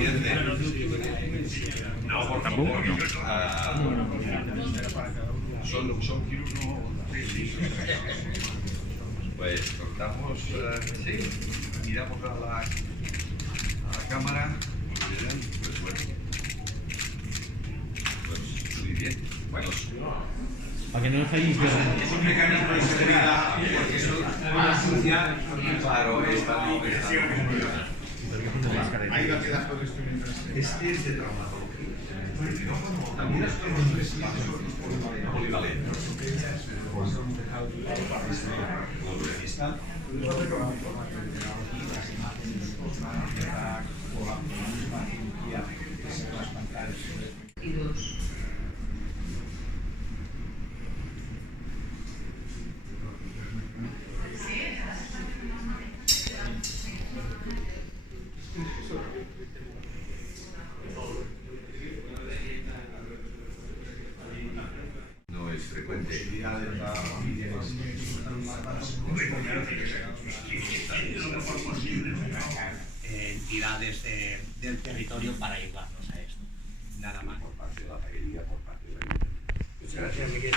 presidente. No, por favor, no. Son pues cortamos, sí, miramos a la cámara. Pues bueno. Pues muy bien. Bueno. Para que no falléis. Es un mecanismo de seguridad porque eso más sucia. Claro, este es de traumatología. También es polivalente. No es frecuente. Entidades del territorio para ayudarnos a esto. Nada más. Por parte de la mayoría, por parte de la Muchas gracias, Miguel.